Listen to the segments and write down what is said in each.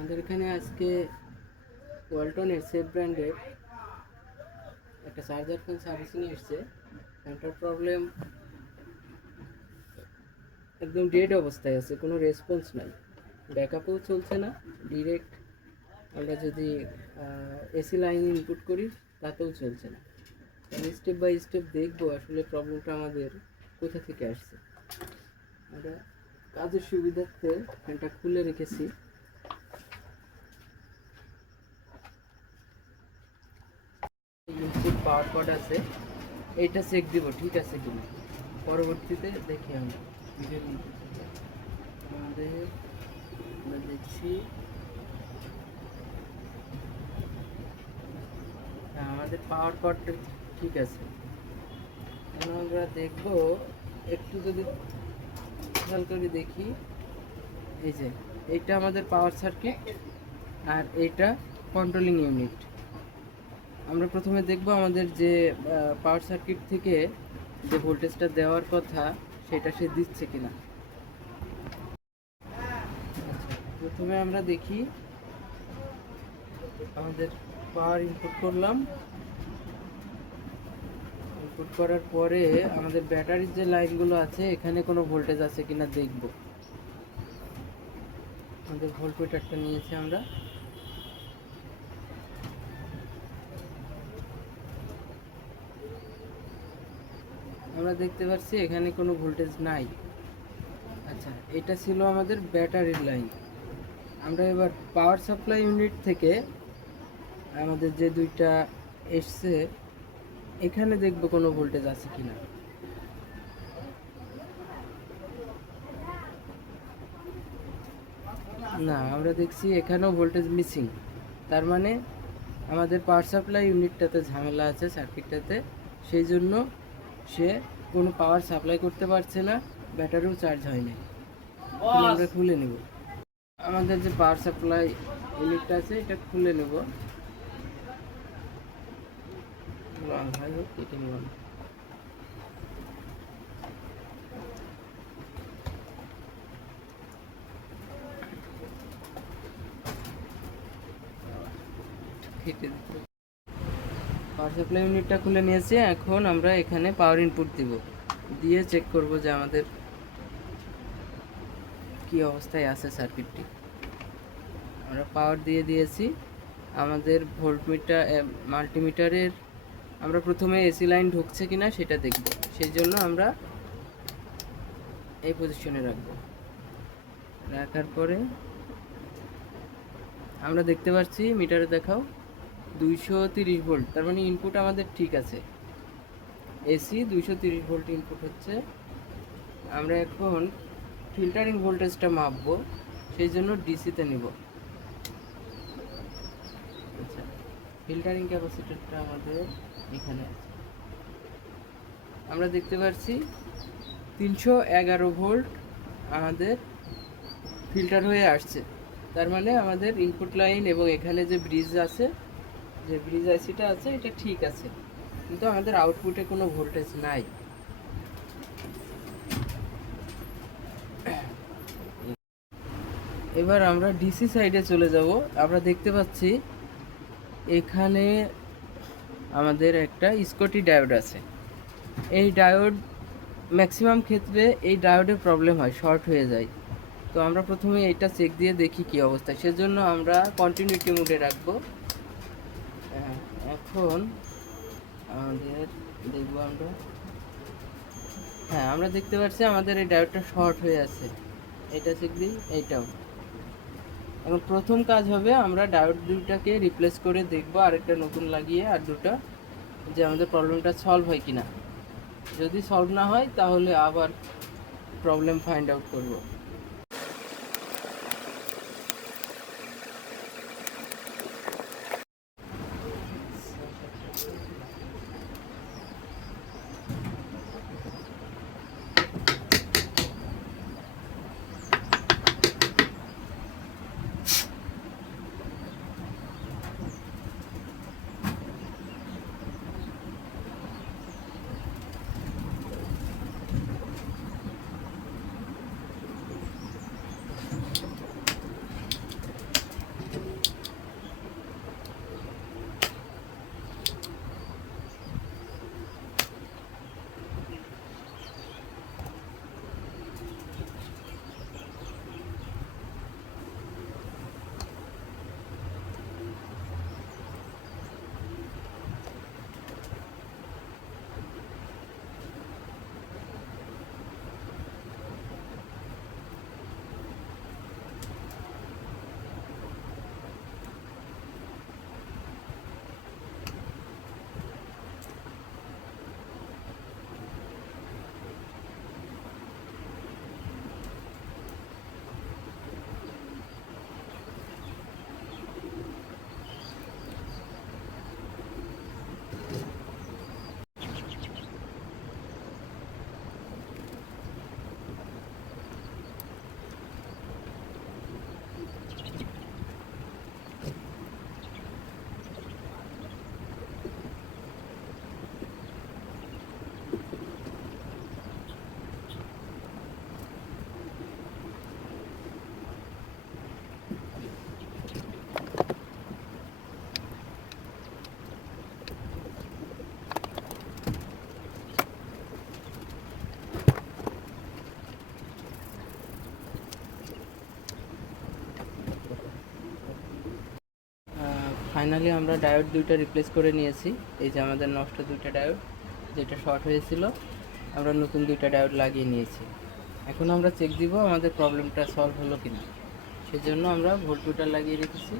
আমাদের এখানে আজকে ওয়ালটনের সেফ ব্র্যান্ডের একটা চার্জার ফ্যান সার্ভিসিং এসছে। ফ্যানটার প্রবলেম, একদম ডেড অবস্থায় আছে, কোনো রেসপন্স নাই, ব্যাকআপও চলছে না। ডিরেক্ট আমরা যদি এসি লাইন ইনপুট করি তাতেও চলছে না। আমি স্টেপ বাই স্টেপ দেখবো আসলে প্রবলেমটা আমাদের কোথা থেকে আসছে। আমরা কাজের সুবিধার্থে ফ্যানটা খুলে রেখেছি। ইনপুট পাওয়ার কর্ড আছে, এইটা চেক দিব ঠিক আছে কিনা, পরবর্তীতে দেখি আমরা আমরা দেখছি আমাদের পাওয়ার কর্ডটা ঠিক আছে। এখন আমরা দেখব, একটু যদি খেয়াল করে দেখি, এই যে এইটা আমাদের পাওয়ার সার্কিট আর এইটা কন্ট্রোলিং ইউনিট। আমরা প্রথমে দেখব আমাদের যে পাওয়ার সার্কিট থেকে যে ভোল্টেজটা দেওয়ার কথা সেটা সে দিচ্ছে কিনা। আচ্ছা, প্রথমে আমরা দেখি আমাদের পাওয়ার ইনপুট করলাম। ইনপুট করার পরে আমাদের ব্যাটারির যে লাইনগুলো আছে এখানে কোনো ভোল্টেজ আছে কিনা দেখব। আমাদের ভোল্টমিটারটা নিয়েছি আমরা দেখতে পাচ্ছি এখানে কোনো ভোল্টেজ নাই। আচ্ছা, এটা ছিল আমাদের ব্যাটারির লাইন। আমরা এবার পাওয়ার সাপ্লাই ইউনিট থেকে আমাদের যে দুইটা এসছে এখানে দেখব কোনো ভোল্টেজ আছে কিনা। না, আমরা দেখছি এখানেও ভোল্টেজ মিসিং। তার মানে আমাদের পাওয়ার সাপ্লাই ইউনিটটাতে ঝামেলা আছে, সার্কিটটাতে, সেই জন্য সে কোনো পাওয়ার সাপ্লাই করতে পারছে না, ব্যাটারিও চার্জ হয়নি। আমরা খুলে নেব আমাদের যে পাওয়ার সাপ্লাই ইউনিটটা আছে, এটা খুলে নেব। ভাই হোক কেটে নেব। পাওয়ার সাপ্লাই ইউনিটটা খুলে নিয়েছি। এখন আমরা এখানে পাওয়ার ইনপুট দিব, দিয়ে চেক করব যে আমাদের কি অবস্থায় আছে সার্কিটটি। আমরা পাওয়ার দিয়ে দিয়েছি। আমাদের ভোল্টমিটার মাল্টিমিটারের আমরা প্রথমে এসি লাইন ঢুকছে কিনা সেটা দেখব, সেই জন্য আমরা এই পজিশনে রাখার পরে আমরা দেখতে পাচ্ছি মিটারে দেখাও 230 ভোল্ট, তার মানে ইনপুট আমাদের ঠিক আছে। এসি 230 ভোল্ট ইনপুট হচ্ছে। আমরা এখন ফিল্টারিং ভোল্টেজটা মাপবো, সেই জন্য ডিসিতে নিব। আচ্ছা, ফিল্টারিং ক্যাপাসিটরটা আমাদের এখানে আছে। আমরা দেখতে পাচ্ছি 311 ভোল্ট আমাদের ফিল্টার হয়ে আসছে। তার মানে আমাদের ইনপুট লাইন এবং এখানে যে ব্রিজ আছে, যে ব্রিজ আইসিটা আছে, এটা ঠিক আছে, কিন্তু আমাদের আউটপুটে কোনো ভোল্টেজ নাই। এবার আমরা ডিসি সাইডে চলে যাব। আমরা দেখতে পাচ্ছি এখানে আমাদের একটা স্কটি ডায়োড আছে। এই ডায়োড ম্যাক্সিমাম ক্ষেত্রে এই ডায়োডের প্রবলেম হয়, শর্ট হয়ে যায়। তো আমরা প্রথমে এটা চেক দিয়ে দেখি কি অবস্থা, সেজন্য আমরা কন্টিনিউটি মোডে রাখবো। এখন আমাদের দেখবো আমরা দেখতে পাচ্ছি আমাদের এই ডায়োডটা শর্ট হয়ে আছে। এটা চেক দিই, এইটাও। এখন প্রথম কাজ হবে আমরা ডায়োড দুটাকে রিপ্লেস করে দেখব, আরেকটা নতুন লাগিয়ে, আর দুটো, যে আমাদের প্রবলেমটা সলভ হয় কিনা। যদি সলভ না হয় তাহলে আবার প্রবলেম ফাইন্ড আউট করব। ফাইনালি আমরা ডায়োড দুইটা রিপ্লেস করে নিয়েছি। এই যে আমাদের নষ্ট দুইটা ডায়োড, যেটা শর্ট হয়েছিল আমরা নতুন দুইটা ডায়োড লাগিয়ে নিয়েছি। এখন আমরা চেক দিব আমাদের প্রবলেমটা সলভ হলো কিনা, সেজন্য আমরা ভোল্টমিটার লাগিয়ে রেখেছি।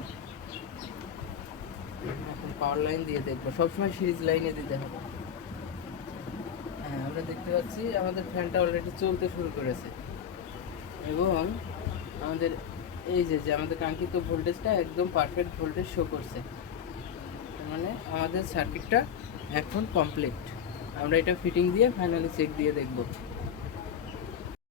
এখন পাওয়ার লাইন দিয়ে দেখবো, সবসময় সিরিজ লাইনে দিতে হবে। হ্যাঁ, আমরা দেখতে পাচ্ছি আমাদের ফ্যানটা অলরেডি চলতে শুরু করেছে এবং আমাদের এই যে আমাদের কাঙ্ক্ষিত ভোল্টেজটা একদম পারফেক্ট ভোল্টেজ শো করছে। তার মানে আমাদের সার্কিটটা এখন কমপ্লিট। আমরা এটা ফিটিং দিয়ে ফাইনালি চেক দিয়ে দেখব।